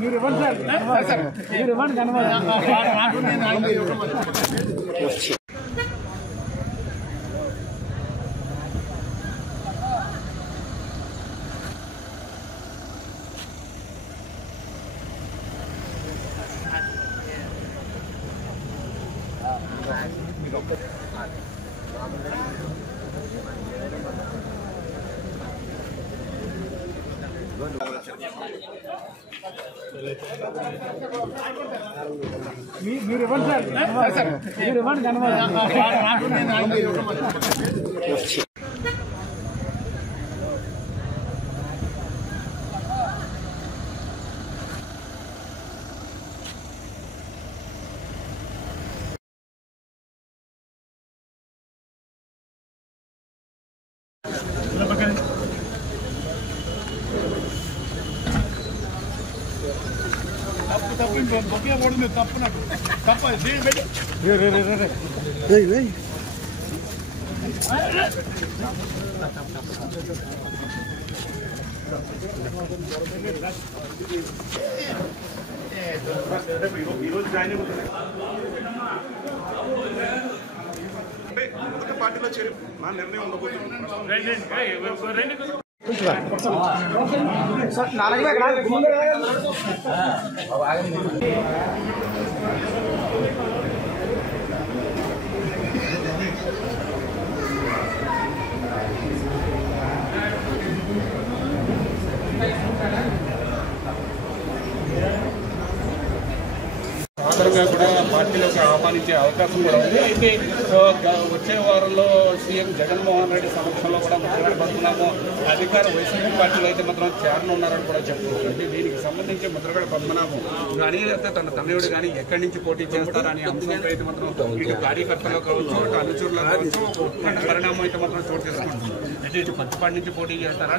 మీరు ఇవ్వండి సార్, మీరు ఇవ్వండి కనబడి. మీరు ఇవ్వండి సార్, మీరు ఇవ్వండి కనబడి. తప్పు నాకు తప్ప పార్టీలో చేరి నా నిర్ణయం ఉండబోతుంది. సాధారణంగా కూడా పార్టీలోకి ఆహ్వానించే అవకాశం కూడా ఉంది. అయితే వచ్చే వారంలో సీఎం జగన్మోహన్ రెడ్డి సమక్షంలో కూడా ముద్రగడ పద్మనాభం అధికార వైసీపీ పార్టీలో అయితే మాత్రం చేరనున్నారని కూడా చెప్పుకోవచ్చు. దీనికి సంబంధించి ముద్రగడ పద్మనాభం కానీ లేకపోతే తన తనయుడు కానీ ఎక్కడి నుంచి పోటీ చేస్తారనే అంశంపై అయితే మాత్రం ఇటు కార్యకర్తలు కావచ్చు, ఇటు అనుచరులు కావచ్చు, పరిణామం అయితే మాత్రం చోటు చేసుకుంటుంది. అయితే ఇటు పచ్చిపాటి నుంచి పోటీ చేస్తారా